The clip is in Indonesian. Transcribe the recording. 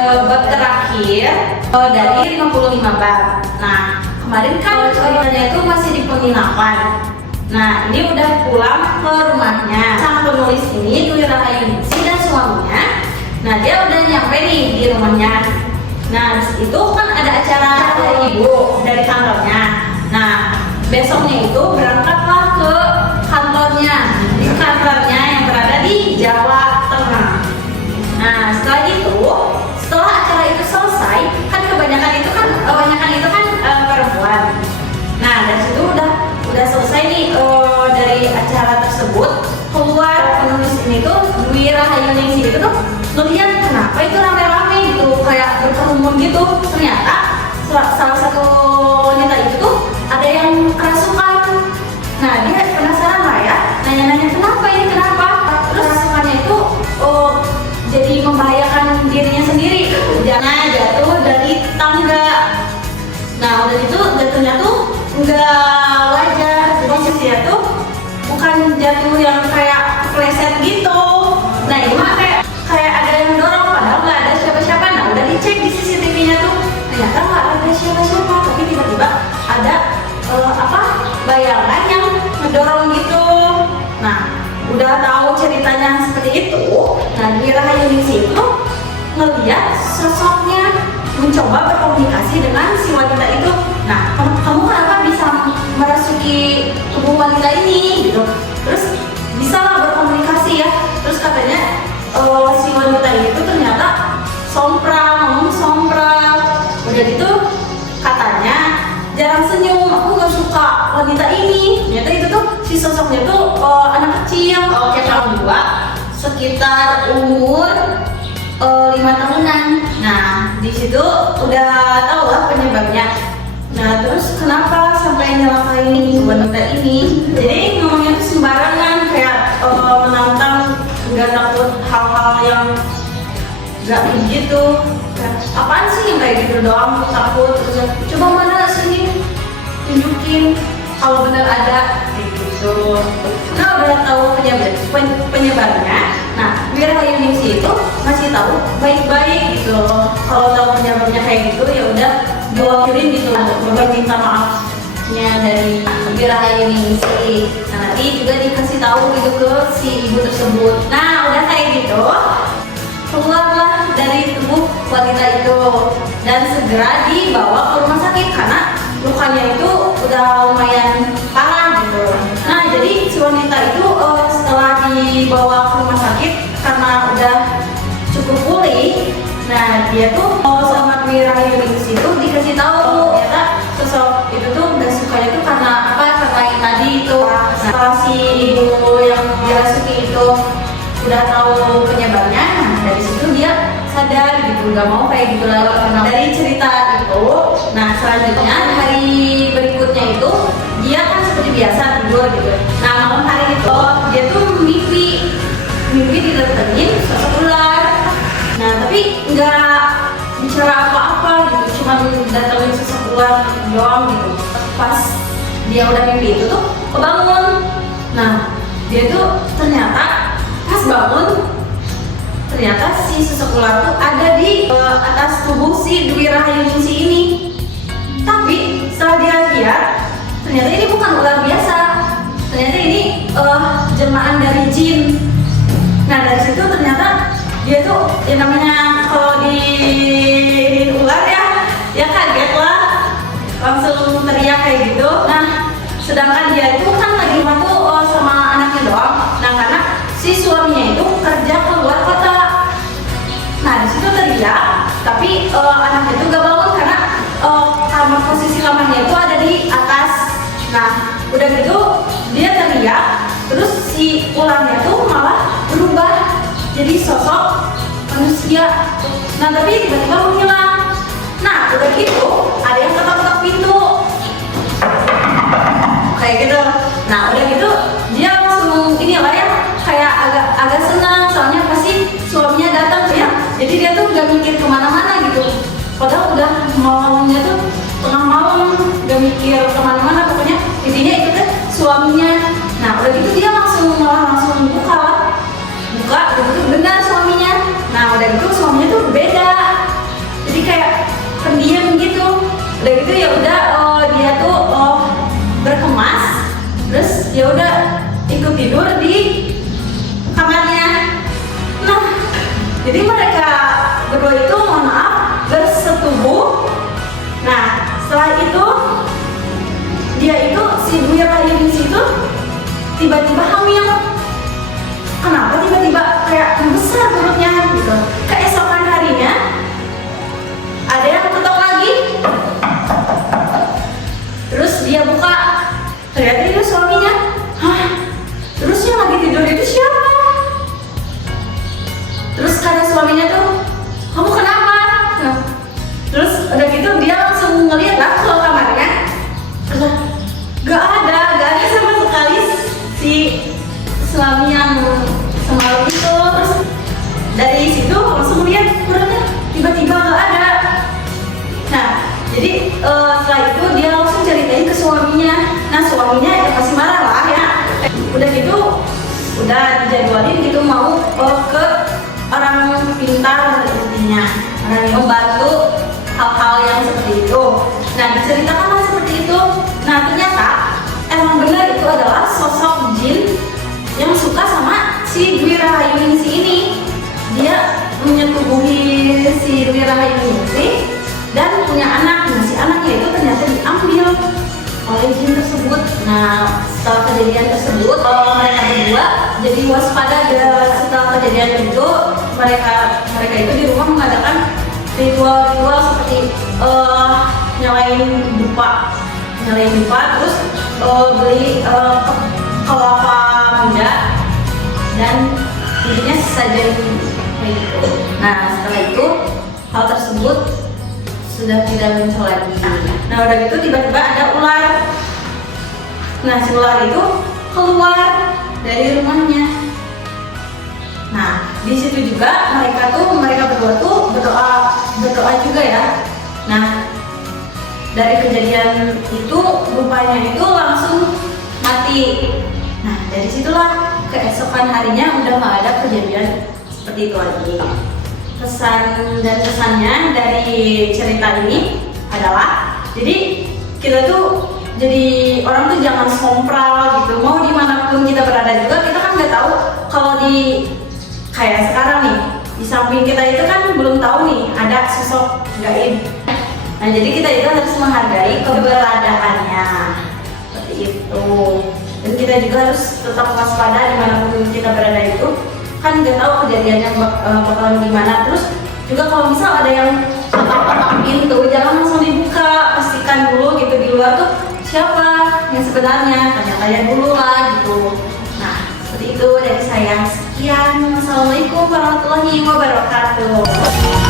bab terakhir dari 55 bab. Nah, kemarin kan ceritanya itu masih di penginapan. Nah, ini udah pulang ke rumahnya. Sang penulis ini Dwi Rahayuningsi dan suaminya. Nah, dia udah nyampe nih di rumahnya. Nah, itu kan ada acara ibu dari kantornya. Nah, besoknya itu berangkatlah ke kantornya, di kantornya yang berada di Jawa Tengah. Nah, setelah acara itu selesai, kan kebanyakan itu kan perempuan. Nah, dari situ udah selesai nih dari acara tersebut. Keluar penulis ini tuh Dwi Rahayuningsi itu tuh ngeliat kenapa itu rame-rame gitu, kayak berkerumun gitu. Ternyata salah satu wanita itu tuh ada yang kerasukan. Nah, dia penasaran lah ya, nanya-nanya kenapa. Terus kerasukannya itu jadi membahayakan dirinya sendiri. Jangan jatuh dari tangga. Nah, udah gitu jatuhnya tuh nggak wajar. Posisinya tuh bukan jatuh yang kayak kepleset gitu. Nah, ini mah kayak ada yang dorong, padahal nggak ada siapa-siapa. Nah, udah dicek di CCTV-nya tuh, ternyata nggak ada siapa-siapa, tapi tiba-tiba ada bayangan yang ngedorong gitu. Nah, udah tahu ceritanya seperti itu. Nah, Dwi Rahayuningsi itu ngeliat sosoknya mencoba berkomunikasi dengan si wanita itu. Nah, kamu kenapa bisa merasuki tubuh wanita ini gitu? Terus bisa lah berkomunikasi ya. Terus katanya si wanita itu ternyata ngomong sompral. Udah gitu katanya jarang senyum, aku gak suka wanita ini. Ternyata itu tuh si sosoknya tuh anak kecil, kayak dua, sekitar umur 5 tahunan. Nah, di situ udah tahu lah penyebabnya. Nah, terus kenapa sampai nyelakain wanita ini? Jadi ngomongnya tuh sembarangan, kayak menantang, nggak takut hal-hal yang nggak begitu. Apaan sih yang kayak gitu doang takut? Terus coba mana sini tunjukin kalau benar ada gitu. Nah, udah tahu penyebabnya. Nah, Dwi Rahayuningsi itu ngasih tahu baik-baik gitu loh. Kalau tahu penyebabnya kayak gitu ya udah diwakilin gitu untuk minta maafnya dari Dwi Rahayuningsi. Nah, nanti juga dikasih tahu gitu ke si ibu tersebut. Nah, udah kayak gitu, keluarlah dari tubuh wanita itu dan segera dibawa ke rumah sakit karena lukanya itu udah lumayan parah gitu. Nah, jadi si wanita itu setelah dibawa ke rumah sakit karena udah cukup pulih, nah dia tuh sama Dwi Rahayuningsi itu dikasih tahu ternyata sosok itu tuh gak sukanya tuh karena apa? Karena yang tadi itu. Nah, setelah si ibu yang dirasuki itu udah tahu penyebabnya, nah dari situ dia sadar gitu, gak mau kayak gitu lagi. Dari cerita itu, nah selanjutnya hari berikutnya itu dia kan seperti biasa tidur gitu. Nah, malam hari itu dia tuh mimpi didatengin sosok ular. Nah, tapi nggak bicara apa-apa gitu, cuma datengin sosok ular doang gitu. Pas dia udah mimpi itu tuh kebangun. Nah, dia tuh ternyata pas bangun, ternyata si sosok ular tuh ada di atas tubuh si Dwi Rahayuningsi ini. Tapi setelah dia lihat, ternyata ini bukan ular biasa. Ternyata ini jelmaan dari jin. Nah, dari situ ternyata dia tuh yang namanya kalau di ular ya kaget lah, langsung teriak kayak gitu. Nah, sedangkan dia itu kan lagi waktu sama anaknya doang. Nah, karena si suaminya itu kerja ke luar kota. Nah, di situ teriak, tapi anaknya itu gak bangun karena posisi kamarnya itu ada di atas. Nah, udah gitu dia teriak, terus si ularnya tuh malah berubah jadi sosok manusia. Nah, tapi tiba-tiba menghilang. Nah, udah gitu ada yang ketok-ketok pintu kayak gitu. Nah, udah gitu dia langsung inilah ya, kayak agak senang soalnya pasti suaminya datang ya. Jadi dia tuh gak mikir kemana-mana gitu. Padahal udah malamnya tuh tengah malam, gak mikir kemana-mana, pokoknya intinya itu kan suaminya. Nah, udah gitu dia langsung buka, udah gitu benar suaminya. Nah, udah gitu suaminya tuh beda. tiba-tiba hamil. Kenapa tiba-tiba kayak besar perutnya gitu. Keesokan harinya ada yang ketok lagi. Terus dia buka, ternyata itu suaminya. Hah? Terus yang lagi tidur itu siapa? Terus kata suaminya tuh, kamu kenapa? Nah, terus udah gitu dia langsung ngeliat lah ke kamarnya. Terus gak ada sama sekali si suami yang semalam itu. Terus dari situ langsung lihat perutnya tiba-tiba gak ada. Nah, jadi setelah itu dia langsung ceritain ke suaminya. Nah, suaminya ya pasti marah lah ya. Udah gitu, udah dijadwalin gitu mau ke orang pintar intinya, orang yang membantu hal-hal yang seperti itu. Nah, diceritakanlah seperti itu. Nah, ternyata emang benar itu adalah sosok jin yang suka sama si Dwi Rahayuningsi ini. Dia menyetubuhi si Dwi Rahayuningsi dan punya anak. Nah, si anaknya itu ternyata diambil oleh jin tersebut. Nah, setelah kejadian tersebut, mereka berdua jadi waspada. Setelah kejadian itu, mereka itu di rumah mengadakan ritual seperti nyalain dupa, terus beli kelapa muda dan intinya sajain kayak gitu. Nah, setelah itu hal tersebut sudah tidak muncul lagi. Nah, udah gitu tiba-tiba ada ular. Nah, si ular itu keluar dari rumahnya. Nah, di situ juga mereka berdua tuh berdoa juga ya. Nah, dari kejadian itu rupanya itu langsung mati. Nah, dari situlah keesokan harinya udah nggak ada kejadian seperti itu lagi. Pesan dan pesannya dari cerita ini adalah, jadi kita tuh jadi orang tuh jangan sompral gitu. Mau dimanapun kita berada juga, kita kan nggak tahu kalau di kayak sekarang nih di samping kita itu kan belum tahu nih ada sosok gaib. Nah, jadi kita itu harus menghargai keberadaannya seperti itu. Dan kita juga harus tetap waspada dimanapun kita berada itu. Kan nggak tahu kejadiannya bakalan gimana. Terus juga kalau misal ada yang ketok-ketok pintu, jangan langsung dibuka, pastikan dulu gitu di luar tuh siapa yang sebenarnya, tanya-tanya dulu lah gitu. Nah, seperti itu dari saya. Sekian, wassalamualaikum warahmatullahi wabarakatuh.